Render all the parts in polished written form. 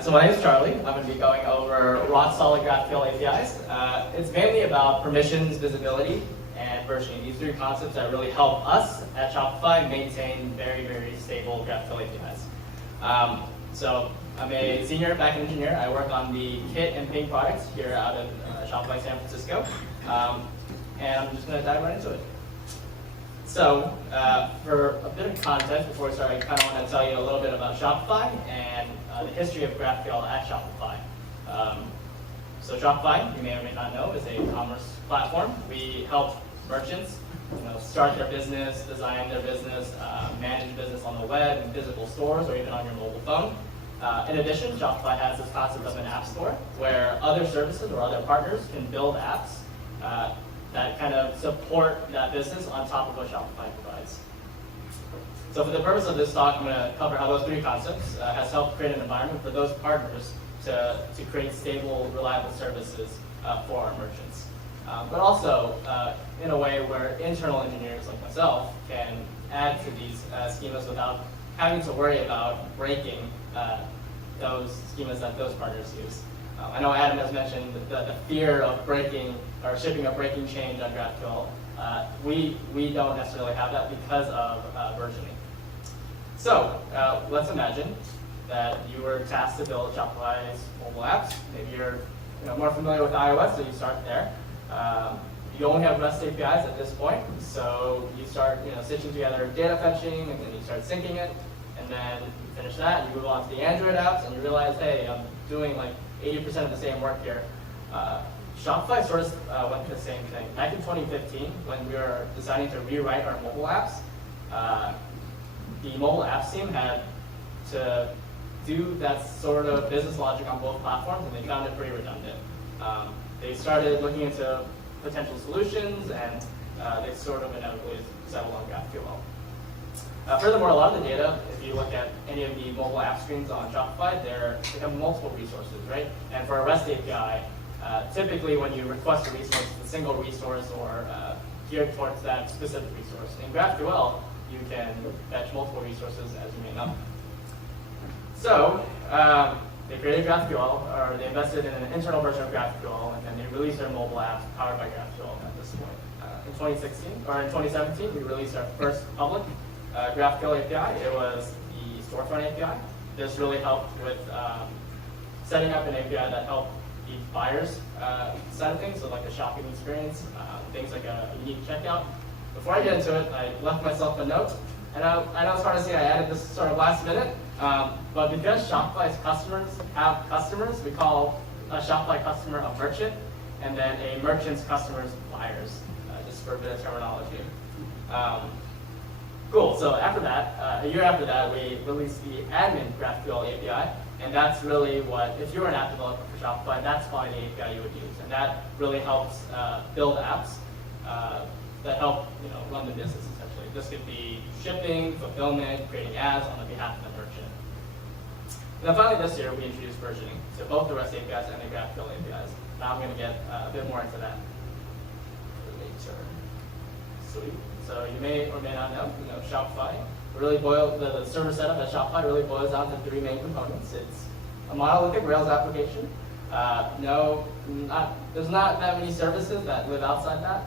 So my name is Charlie. I'm going to be going over rock-solid GraphQL APIs. It's mainly about permissions, visibility, and versioning. These three concepts that really help us at Shopify maintain very, very stable GraphQL APIs. So I'm a senior backend engineer. I work on the Kit and Ping products here out of Shopify San Francisco. And I'm just going to dive right into it. So for a bit of context before we start, I kind of want to tell you a little bit about Shopify and the history of GraphQL at Shopify. So Shopify, you may or may not know, is a commerce platform. We help merchants start their business, design their business, manage business on the web, in physical stores, or even on your mobile phone. In addition, Shopify has this concept of an app store where other services or other partners can build apps that kind of support that business on top of what Shopify provides. So for the purpose of this talk, I'm going to cover how those three concepts has helped create an environment for those partners to create stable, reliable services for our merchants. But also in a way where internal engineers like myself can add to these schemas without having to worry about breaking those schemas that those partners use. I know Adam has mentioned the fear of breaking or shipping a breaking change on GraphQL. We don't necessarily have that because of versioning. So let's imagine that you were tasked to build Shopify's mobile apps. Maybe you're more familiar with iOS, so you start there. You only have REST APIs at this point, so you start stitching together data fetching, and then you start syncing it, and then you finish that, and you move on to the Android apps, and you realize, hey, I'm doing like 80% of the same work here. Shopify sort of went through the same thing. Back in 2015, when we were deciding to rewrite our mobile apps, the mobile apps team had to do that sort of business logic on both platforms, and they found it pretty redundant. They started looking into potential solutions, and they sort of inevitably settled on GraphQL. Furthermore, a lot of the data, if you look at any of the mobile app streams on Shopify, they have multiple resources, right? And for a REST API, typically when you request a resource, it's a single resource or geared towards that specific resource. In GraphQL, you can fetch multiple resources, as you may know. So they created GraphQL, or they invested in an internal version of GraphQL, and then they released their mobile app powered by GraphQL at this point. In 2016, or in 2017, we released our first public GraphQL API. It was the storefront API. This really helped with setting up an API that helped the buyers side of things, so like a shopping experience, things like a unique checkout. Before I get into it, I left myself a note, and I know it's hard to see I added this sort of last minute, but because Shopify's customers have customers, we call a Shopify customer a merchant, and then a merchant's customers buyers, just for a bit of terminology. Cool, so after that, a year after that, we released the admin GraphQL API, and that's really what, if you're an app developer for Shopify, that's probably the API you would use, and that really helps build apps that help run the business essentially. This could be shipping, fulfillment, creating ads on behalf of the merchant. And then finally this year, we introduced versioning, so both the REST APIs and the GraphQL APIs. Now I'm going to get a bit more into that later. Sweet. So you may or may not know, Shopify really the server setup at Shopify really boils down to three main components. It's a monolithic Rails application. There's not that many services that live outside that.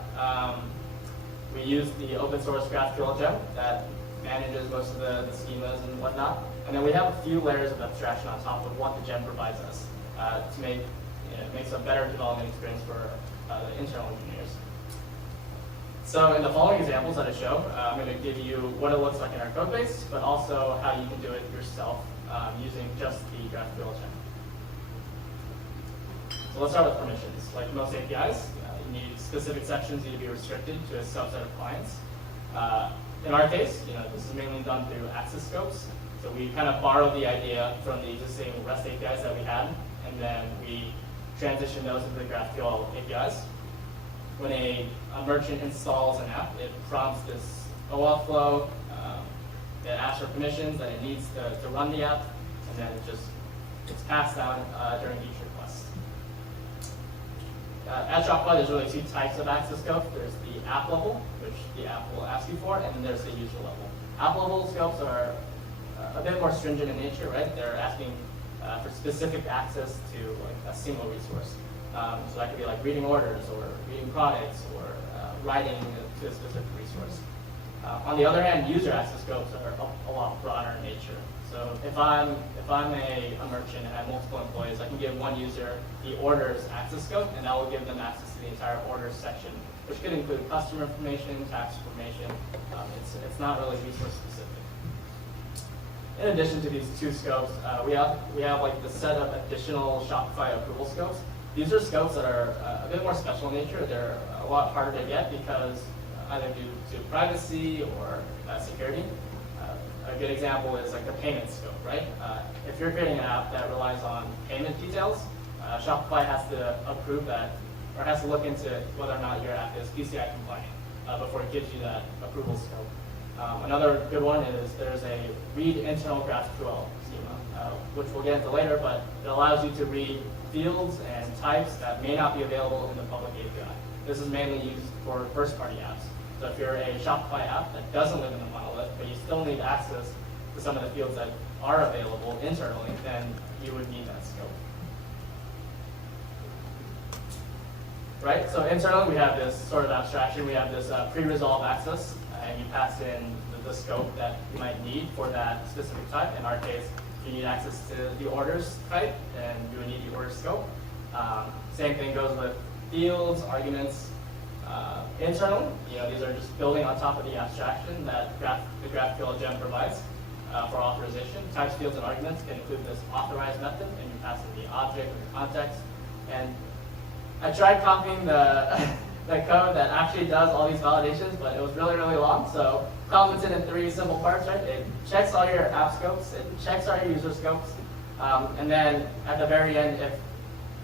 We use the open source GraphQL gem that manages most of the schemas and whatnot. And then we have a few layers of abstraction on top of what the gem provides us to make makes a better development experience for the internal engineers. So in the following examples that I show, I'm going to give you what it looks like in our code base, but also how you can do it yourself using just the GraphQL gem. So let's start with permissions. Like most APIs, you need specific sections need to be restricted to a subset of clients. In our case, this is mainly done through access scopes. So we kind of borrowed the idea from the existing REST APIs that we had, and then we transitioned those into the GraphQL APIs. When a merchant installs an app, it prompts this OAuth flow that asks for permissions that it needs to run the app, and then it's passed down during each request. At Shopify, there's really two types of access scopes. There's the app level, which the app will ask you for, and then there's the user level. App level scopes are a bit more stringent in nature, right? They're asking for specific access to like a single resource. So that could be like reading orders or reading products or writing to a specific resource. On the other hand, user access scopes are a lot broader in nature. So if I'm a merchant and I have multiple employees, I can give one user the orders access scope, and that will give them access to the entire orders section, which could include customer information, tax information. It's not really resource specific. In addition to these two scopes, we have like the set of additional Shopify approval scopes. These are scopes that are a bit more special in nature. They're a lot harder to get because either due to privacy or security. A good example is like the payment scope, right? If you're creating an app that relies on payment details, Shopify has to approve that, or has to look into whether or not your app is PCI compliant before it gives you that approval scope. Another good one is there's a read internal GraphQL schema, which we'll get into later, but it allows you to read fields and types that may not be available in the public API. This is mainly used for first-party apps. So if you're a Shopify app that doesn't live in the monolith, but you still need access to some of the fields that are available internally, then you would need that scope. Right, so internally we have this sort of abstraction. We have this pre-resolve access, and you pass in the scope that you might need for that specific type. In our case, you need access to the orders type, and you would need the orders scope. Same thing goes with fields, arguments. Internally, these are just building on top of the abstraction that the GraphQL gem provides for authorization. Types, fields, and arguments can include this authorize method, and you pass in the object or the context. And I tried copying the code that actually does all these validations, but it was really, really long. So commented in 3 simple parts, right? It checks all your app scopes, it checks all your user scopes, and then at the very end,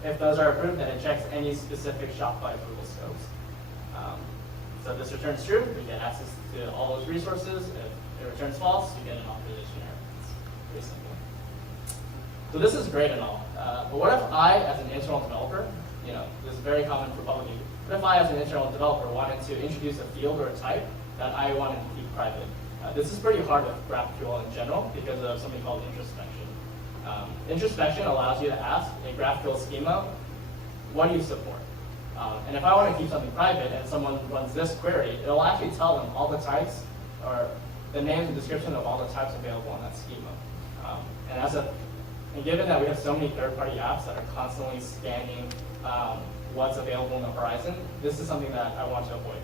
if those are approved, then it checks any specific Shopify approval scopes. So this returns true, you get access to all those resources. If it returns false, you get an authorization error. It's pretty simple. So this is great and all, but what if I, as an internal developer, this is very common for public use, what if I, as an internal developer, wanted to introduce a field or a type that I wanted to keep private? This is pretty hard with GraphQL in general because of something called introspection. Introspection allows you to ask a GraphQL schema, what do you support? And if I want to keep something private and someone runs this query, it'll actually tell them all the types, or the name and description of all the types available in that schema. And given that we have so many third-party apps that are constantly scanning what's available in the horizon, this is something that I want to avoid.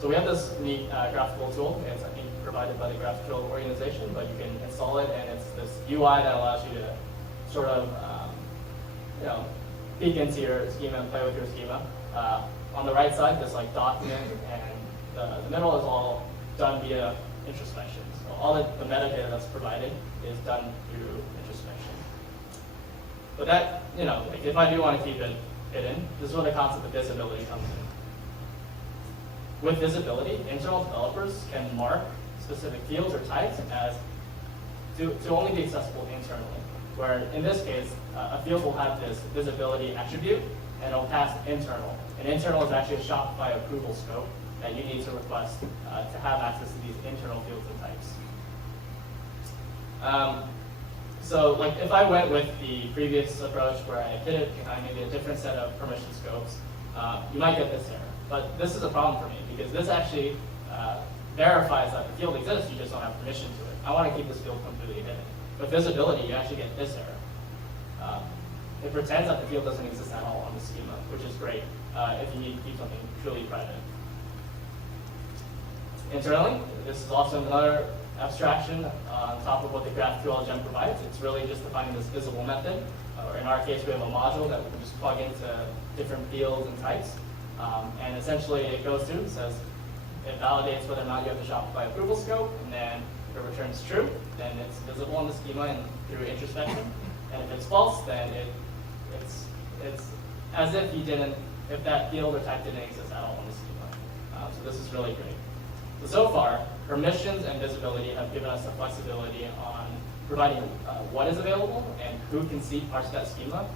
So we have this neat GraphQL tool. It's, I think, provided by the GraphQL organization, but you can install it, and it's this UI that allows you to sort of peek into your schema and play with your schema. On the right side, this like document, and the middle is all done via introspection. So all the metadata that's provided is done through introspection. But that, like if I do want to keep it hidden, this is where the concept of visibility comes in. With visibility, internal developers can mark specific fields or types as to only be accessible internally. Where in this case, a field will have this visibility attribute, and it'll pass internal. And internal is actually a Shopify approval scope that you need to request to have access to these internal fields and types. So like if I went with the previous approach where I hid it behind maybe a different set of permission scopes, you might get this error. But this is a problem for me because this actually verifies that the field exists, you just don't have permission to it. I want to keep this field completely hidden. With visibility, you actually get this error. It pretends that the field doesn't exist at all on the schema, which is great if you need to keep something truly private. Internally, this is also another abstraction on top of what the GraphQL gem provides. It's really just defining this visible method. Or in our case, we have a module that we can just plug into different fields and types. And essentially, it goes through and says, it validates whether or not you have the Shopify approval scope, and then if it returns true, then it's visible in the schema and through introspection. And if it's false, then it's as if if that field or type didn't exist at all in the schema. So this is really great. So far, permissions and visibility have given us the flexibility on providing what is available and who can see parts of that schema.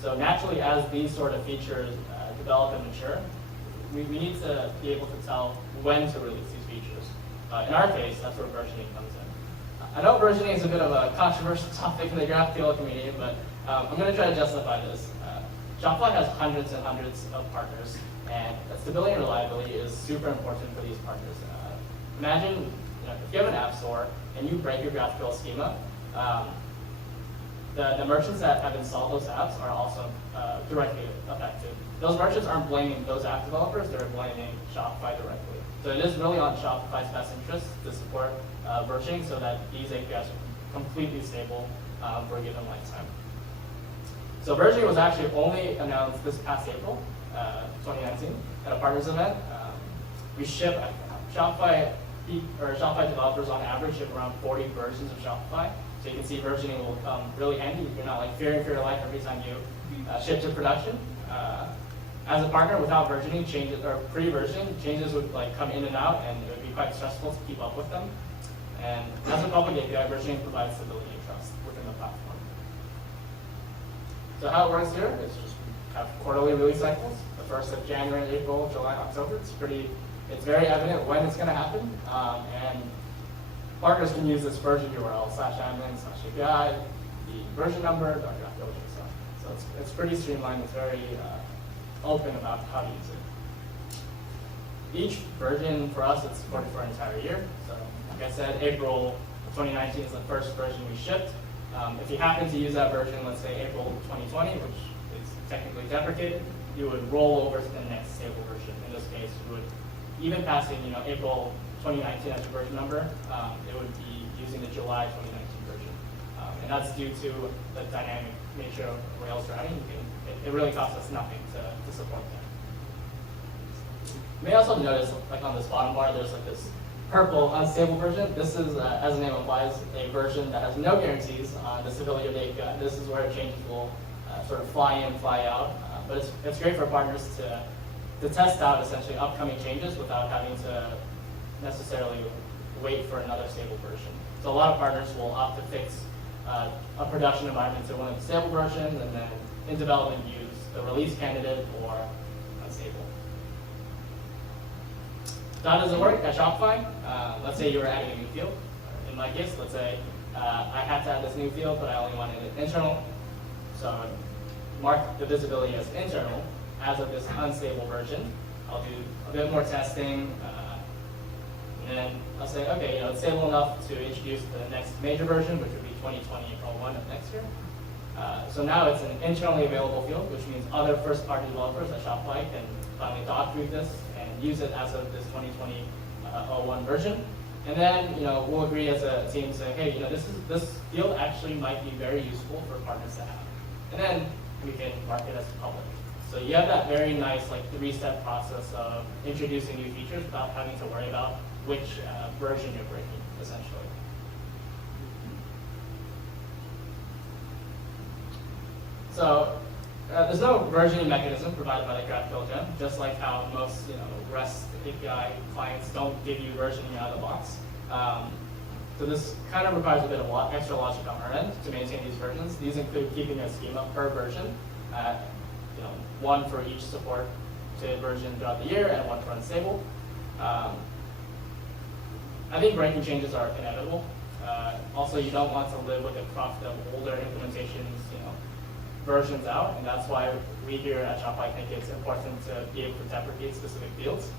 So naturally, as these sort of features develop and mature, we need to be able to tell when to release these features. In our case, that's where versioning comes in. I know versioning is a bit of a controversial topic in the GraphQL community, but I'm going to try to justify this. Shopify has hundreds and hundreds of partners, and stability and reliability is super important for these partners. Imagine if you have an app store and you break your GraphQL schema, the merchants that have installed those apps are also directly affected. Those merchants aren't blaming those app developers, they're blaming Shopify directly. So it is really on Shopify's best interest to support versioning so that these APIs are completely stable for a given lifetime. So versioning was actually only announced this past April, 2019, at a partners event. We ship Shopify developers on average ship around 40 versions of Shopify. So you can see versioning will come really handy if you're not like fearing for your life every time you ship to production. As a partner, without versioning changes or pre-versioning, changes would like come in and out, and it would be quite stressful to keep up with them. And as a public API, versioning provides stability and trust within the platform. So how it works here is just have quarterly release cycles. The first of January, April, July, October. It's very evident when it's going to happen, and partners can use this version URL /admin/API, the version number, the GraphQL stuff. So it's pretty streamlined. It's very open about how to use it. Each version for us is supported for an entire year. So like I said, April 2019 is the first version we shipped. If you happen to use that version, let's say April 2020, which is technically deprecated, you would roll over to the next stable version. In this case, you would, even passing April 2019 as your version number, it would be using the July 2019 version. And that's due to the dynamic nature of Rails routing. It really costs us nothing to support that. You may also notice, like on this bottom bar, there's like this purple unstable version. This is, as the name implies, a version that has no guarantees on the stability of the API. This is where changes will sort of fly in, fly out. But it's great for partners to test out essentially upcoming changes without having to necessarily wait for another stable version. So a lot of partners will opt to fix a production environment to one of the stable versions, and then in development use the release candidate or unstable. So how does it work at Shopify? Let's say you were adding a new field. In my case, let's say I had to add this new field, but I only wanted it internal. So I would mark the visibility as internal as of this unstable version. I'll do a bit more testing, and then I'll say, okay, it's stable enough to introduce the next major version, which would be 2020 April 1 of next year. So now it's an internally available field, which means other first-party developers at Shopify can finally dog food this and use it as of this 2020 01 version. And then we'll agree as a team, say, hey, this field actually might be very useful for partners to have. And then we can mark it as public. So you have that very nice three-step process of introducing new features without having to worry about which version you're breaking, essentially. So there's no versioning mechanism provided by the GraphQL gem, just like how most REST API clients don't give you versioning out of the box. So this kind of requires a bit of extra logic on our end to maintain these versions. These include keeping a schema per version, one for each supported version throughout the year and one for unstable. I think breaking changes are inevitable. Also, you don't want to live with the croft of older implementations, versions out, and that's why we here at Shopify think it's important to be able to deprecate specific fields.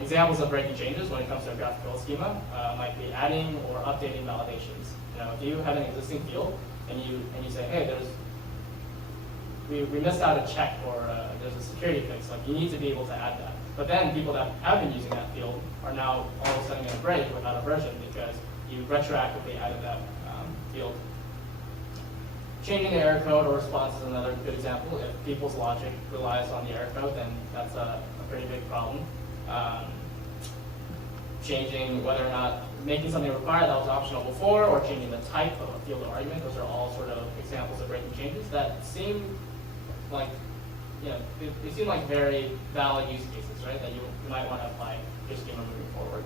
Examples of breaking changes when it comes to a GraphQL schema might be adding or updating validations. If you have an existing field and you say, hey, we missed out a check or there's a security fix, you need to be able to add that. But then people that have been using that field are now all of a sudden going to break without a version because you retroactively added that field. Changing the error code or response is another good example. If people's logic relies on the error code, then that's a pretty big problem. Changing whether or not making something required that was optional before, or changing the type of a field or argument, those are all sort of examples of breaking changes that seem like, they seem like very valid use cases, right? That you might want to apply your schema moving forward.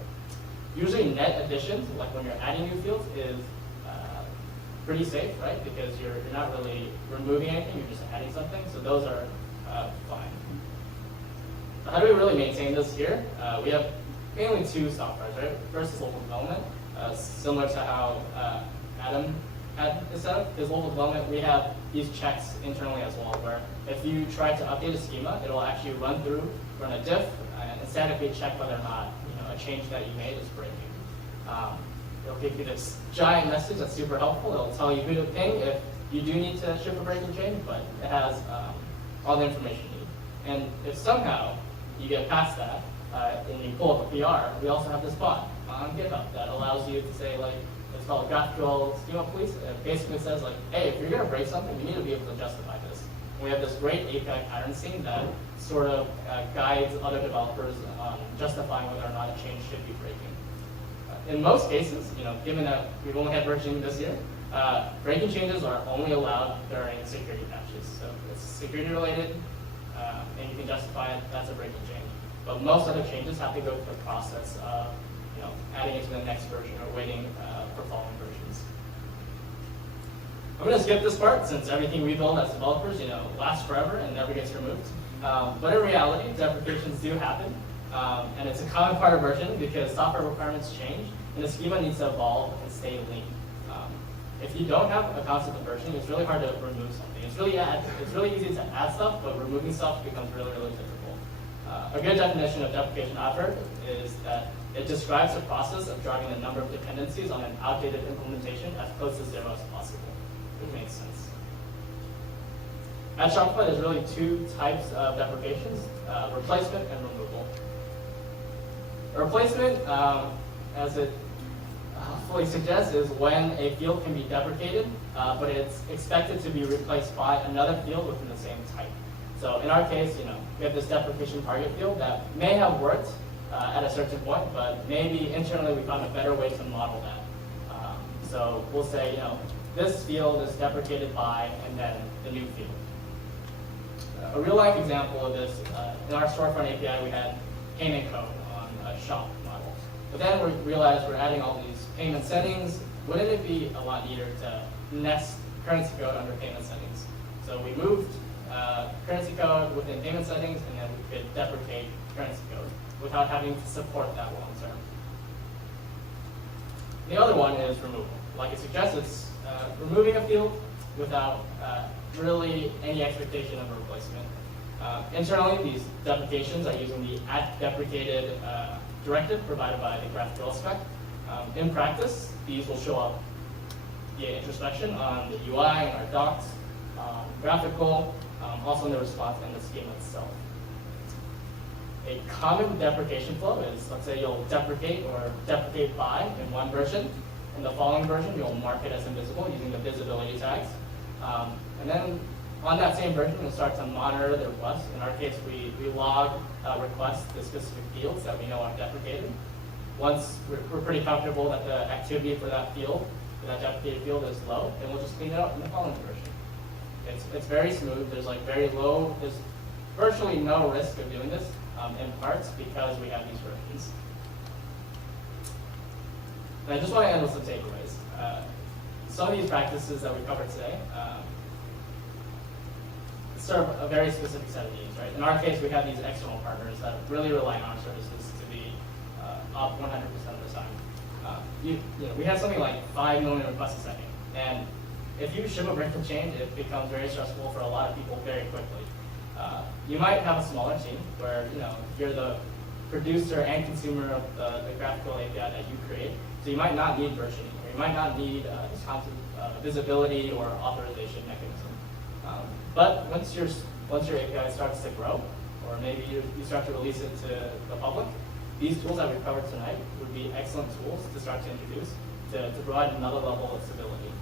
Usually net additions, like when you're adding new fields, is pretty safe, right? Because you're not really removing anything, you're just adding something. So those are fine. So how do we really maintain this here? We have mainly two softwares, right? First is local development, similar to how Adam had it set up. His local development, we have these checks internally as well, where if you try to update a schema, it'll actually run a diff, and statically check whether or not a change that you made is breaking. It'll give you this giant message that's super helpful. It'll tell you who to ping if you do need to ship a breaking change, but it has all the information you need. And if somehow you get past that and you pull up a PR, we also have this bot on GitHub that allows you to say, like, it's called GraphQL Schema Police. It basically says, like, hey, if you're going to break something, you need to be able to justify this. And we have this great API pattern scheme that sort of guides other developers on justifying whether or not a change should be breaking. In most cases, given that we've only had versioning this year, breaking changes are only allowed during security patches. So if it's security related, and you can justify it, that's a breaking change. But most other changes have to go through the process of adding it to the next version or waiting for following versions. I'm going to skip this part since everything we build as developers lasts forever and never gets removed. But in reality, deprecations do happen. And it's a common part of versioning because software requirements change and the schema needs to evolve and stay lean. If you don't have a concept of versioning, it's really hard to remove something. It's really easy to add stuff, but removing stuff becomes really, really difficult. A good definition of deprecation adverb is that it describes the process of driving the number of dependencies on an outdated implementation as close to zero as possible. It makes sense. At Shopify, there's really two types of deprecations, replacement and removal. A replacement, as it fully suggests, is when a field can be deprecated, but it's expected to be replaced by another field within the same type. So in our case, we have this deprecation target field that may have worked at a certain point, but maybe internally we found a better way to model that. So we'll say, this field is deprecated by, and then the new field. A real-life example of this, in our storefront API, we had payment code on a shop model. But then we realized we're adding all these payment settings. Wouldn't it be a lot neater to nest currency code under payment settings? So we moved currency code within payment settings, and then we could deprecate currency code without having to support that long term. The other one is removal. Like it suggests, it's removing a field without really any expectation of a replacement. Internally, these deprecations are using the @deprecated directive provided by the GraphQL spec. In practice, these will show up via introspection on the UI and our docs, graphical, also in the response and the schema itself. A common deprecation flow is, let's say you'll deprecate or deprecate by in one version. In the following version, you'll mark it as invisible using the visibility tags. And then on that same version, we'll start to monitor the requests. In our case, we log requests to specific fields that we know are deprecated. Once we're pretty comfortable that the activity for that field, for that deprecated field is low, then we'll just clean it up in the following version. It's very smooth. There's there's virtually no risk of doing this, in parts because we have these versions. And I just want to end with some takeaways. Some of these practices that we covered today serve a very specific set of needs, right? In our case, we have these external partners that really rely on our services to be up 100% of the time. We have something like 5 million requests a second, and if you ship a breaking change, it becomes very stressful for a lot of people very quickly. You might have a smaller team where you're the producer and consumer of the GraphQL API that you create, so you might not need versioning, or you might not need this concept visibility or authorization mechanism. But once your API starts to grow, or maybe you start to release it to the public, these tools that we've covered tonight would be excellent tools to start to introduce to provide another level of stability.